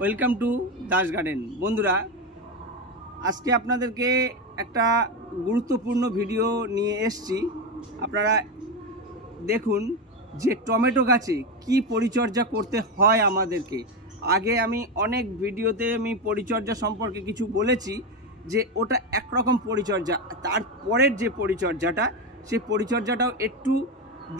Welcome to Das garden. বন্ধুরা, আজকে আপনাদেরকে একটা গুরুত্বপূর্ণ ভিডিও নিয়ে এসেছি। আপনারা দেখুন যে টমেটো গাছে কি পরিচর্যা করতে হয় আমাদেরকে। আগে আমি অনেক ভিডিওতে পরিচর্যা সম্পর্কে কিছু বলেছি, যে ওটা একরকম পরিচর্যা, তারপরের যে পরিচর্যাটা সেই পরিচর্যাটাও একটু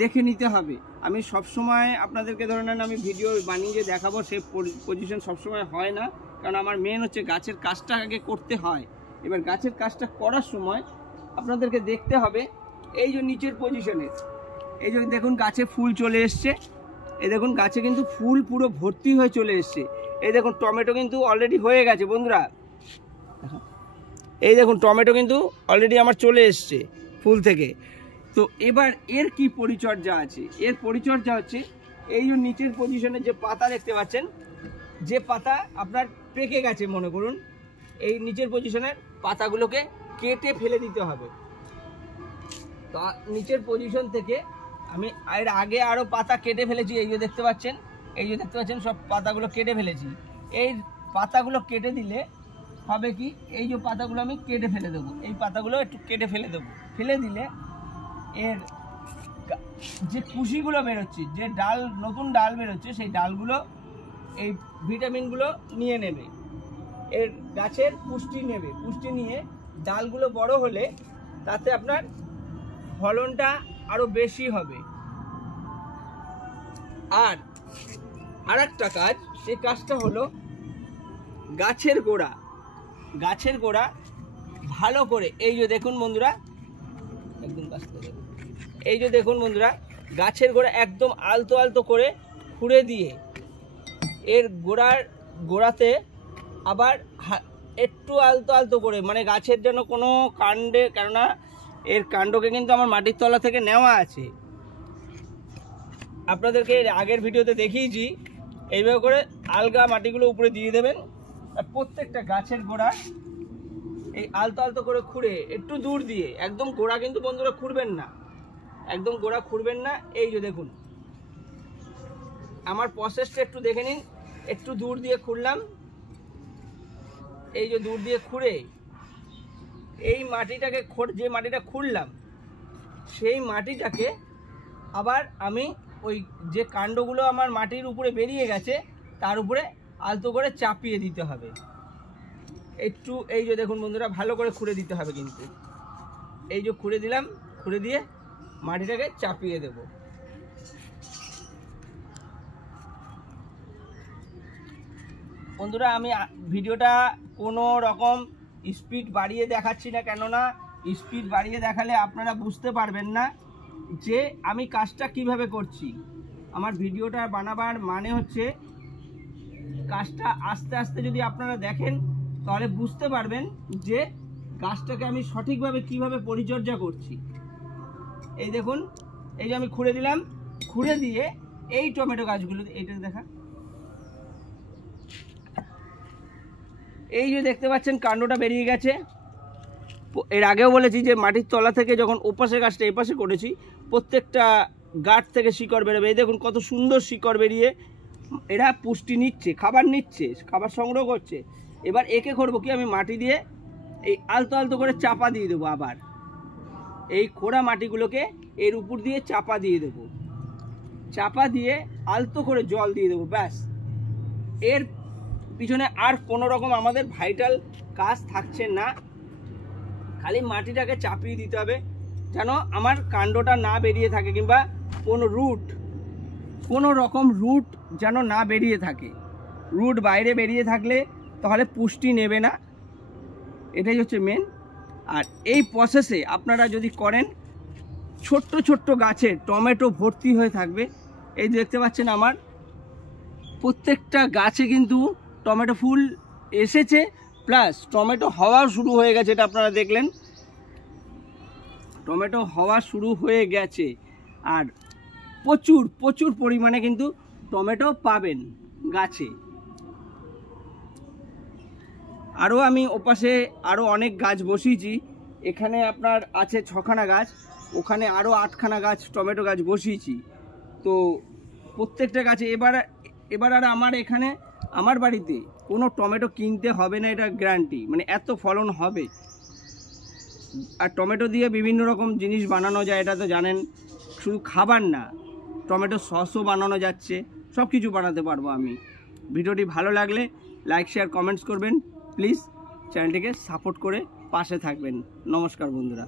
দেখে নিতে হবে। আমি সবসময় আপনাদেরকে ধরে নেন আমি ভিডিও বানিয়ে যে দেখাবো সেই পজিশন সবসময় হয় না, কারণ আমার মেন হচ্ছে গাছের কাজটা আগে করতে হয়। এবার গাছের কাজটা করার সময় আপনাদেরকে দেখতে হবে এই যে নিচের পজিশনে, এই যে দেখুন গাছে ফুল চলে এসছে, এই দেখুন গাছে কিন্তু ফুল পুরো ভর্তি হয়ে চলে এসছে। এই দেখুন টমেটো কিন্তু অলরেডি হয়ে গেছে বন্ধুরা, এই দেখুন টমেটো কিন্তু অলরেডি আমার চলে এসছে ফুল থেকে। তো এবার এর কি পরিচর্যা আছে? এর পরিচর্যা হচ্ছে এই যে নিচের পজিশনে যে পাতা দেখতে পাচ্ছেন, যে পাতা আপনার পেকে গেছে মনে করুন, এই নিচের পজিশনের পাতাগুলোকে কেটে ফেলে দিতে হবে। তো নিচের পজিশন থেকে আমি এর আগে আরও পাতা কেটে ফেলেছি, এই যে দেখতে পাচ্ছেন, এই যে দেখতে পাচ্ছেন সব পাতাগুলো কেটে ফেলেছি। এই পাতাগুলো কেটে দিলে হবে কি, এই যে পাতাগুলো আমি কেটে ফেলে দেবো, এই পাতাগুলো একটু কেটে ফেলে দেবো। ফেলে দিলে এর যে কুশিগুলো বেরোচ্ছে, যে ডাল নতুন ডাল বেরোচ্ছে, সেই ডালগুলো এই ভিটামিনগুলো নিয়ে নেবে, এর গাছের পুষ্টি নেবে। পুষ্টি নিয়ে ডালগুলো বড় হলে তাতে আপনার ফলনটা আরো বেশি হবে। আর একটা কাজ, সেই কাজটা হলো গাছের গোড়া ভালো করে, এই যে দেখুন বন্ধুরা, একদম এই যে দেখুন বন্ধুরা, গাছের গোড়া একদম আলতো আলতো করে খুঁড়ে দিয়ে এর গোড়াতে আবার একটু আলতো আলতো করে, মানে গাছের যেন কোনো কাণ্ডে, কেননা এর কাণ্ডকে কিন্তু আমার মাটির তলা থেকে নেওয়া আছে, আপনাদেরকে আগের ভিডিওতে দেখিয়েছি। এইভাবে করে আলগা মাটিগুলো উপরে দিয়ে দেবেন, আর প্রত্যেকটা গাছের গোড়া এই আলতো আলতো করে খুঁড়ে একটু দূর দিয়ে, একদম গোড়া কিন্তু বন্ধুরা খুঁড়বেন না, একদম গোড়া খুঁড়বেন না। এই যে দেখুন আমার প্রসেসটা একটু দেখে নিন, একটু দূর দিয়ে খুঁড়লাম, এই যে দূর দিয়ে খুঁড়ে এই মাটিটাকে যে মাটিটা খুঁড়লাম সেই মাটিটাকে আবার আমি ওই যে কাণ্ডগুলো আমার মাটির উপরে বেরিয়ে গেছে তার উপরে আলতো করে চাপিয়ে দিতে হবে একটু। এই যে দেখুন বন্ধুরা, ভালো করে খুঁড়ে দিতে হবে কিন্তু, এই যে খুঁড়ে দিলাম, খুঁড়ে দিয়ে মাটিটাকে চাপিয়ে দেব। বন্ধুরা, আমি ভিডিওটা কোনো রকম স্পিড বাড়িয়ে দেখাচ্ছি না, কেননা স্পিড বাড়িয়ে দেখালে আপনারা বুঝতে পারবেন না যে আমি কাজটা কিভাবে করছি। আমার ভিডিওটা বানাবার মানে হচ্ছে কাজটা আস্তে আস্তে যদি আপনারা দেখেন তাহলে বুঝতে পারবেন যে গাছটাকে আমি সঠিকভাবে কিভাবে পরিচর্যা করছি। এই দেখুন, এই যে আমি খুঁড়ে দিলাম, খুঁড়ে দিয়ে এই টমেটো গাছগুলো, এইটা দেখা, এই যে দেখতে পাচ্ছেন কাণ্ডটা বেরিয়ে গেছে। এর আগেও বলেছি যে মাটির তলা থেকে যখন ওপাশে গাছটা এপাশে করেছি, প্রত্যেকটা গাছ থেকে শিকড় বেরোবে। এই দেখুন কত সুন্দর শিকড় বেরিয়ে এরা পুষ্টি নিচ্ছে, খাবার সংগ্রহ করছে। এবার একে করবো কি, আমি মাটি দিয়ে এই আলতো আলতো করে চাপা দিয়ে দেবো, আবার এই খোঁড়া মাটিগুলোকে এর উপর দিয়ে চাপা দিয়ে দেবো, চাপা দিয়ে আলতো করে জল দিয়ে দেবো, ব্যাস। এর পিছনে আর কোনো রকম আমাদের ভাইটাল কাজ থাকছে না, খালি মাটিটাকে চাপিয়ে দিতে হবে যেন আমার কাণ্ডটা না বেরিয়ে থাকে, কিংবা কোনো রকম রুট যেন না বেরিয়ে থাকে। রুট বাইরে বেরিয়ে থাকলে তাহলে পুষ্টি নেবে না, এটাই হচ্ছে মেন। আর এই প্রসেসে আপনারা যদি করেন, ছোট্ট ছোট্ট গাছে টমেটো ভর্তি হয়ে থাকবে। এই দেখতে পাচ্ছেন আমার প্রত্যেকটা গাছে কিন্তু টমেটো ফুল এসেছে, প্লাস টমেটো হওয়া শুরু হয়ে গেছে, এটা আপনারা দেখলেন, টমেটো হওয়া শুরু হয়ে গেছে। আর প্রচুর প্রচুর পরিমাণে কিন্তু টমেটো পাবেন গাছে। আরও আমি ওপাশে আরও অনেক গাছ বসিয়েছি, এখানে আপনার আছে 6খানা গাছ, ওখানে আরও 8খানা গাছ টমেটো গাছ বসিয়েছি। তো প্রত্যেকটা গাছে এবার এবার আর আমার এখানে আমার বাড়িতে কোনো টমেটো কিনতে হবে না, এটা গ্যারান্টি। মানে এত ফলন হবে। আর টমেটো দিয়ে বিভিন্ন রকম জিনিস বানানো যায়, এটা তো জানেন। শুধু খাবার না, টমেটো সসও বানানো যাচ্ছে, সব কিছু বানাতে পারবো আমি। ভিডিওটি ভালো লাগলে লাইক শেয়ার কমেন্টস করবেন প্লিজ। চ্যানেলটিকে সাপোর্ট করে পাশে থাকবেন। নমস্কার বন্ধুরা।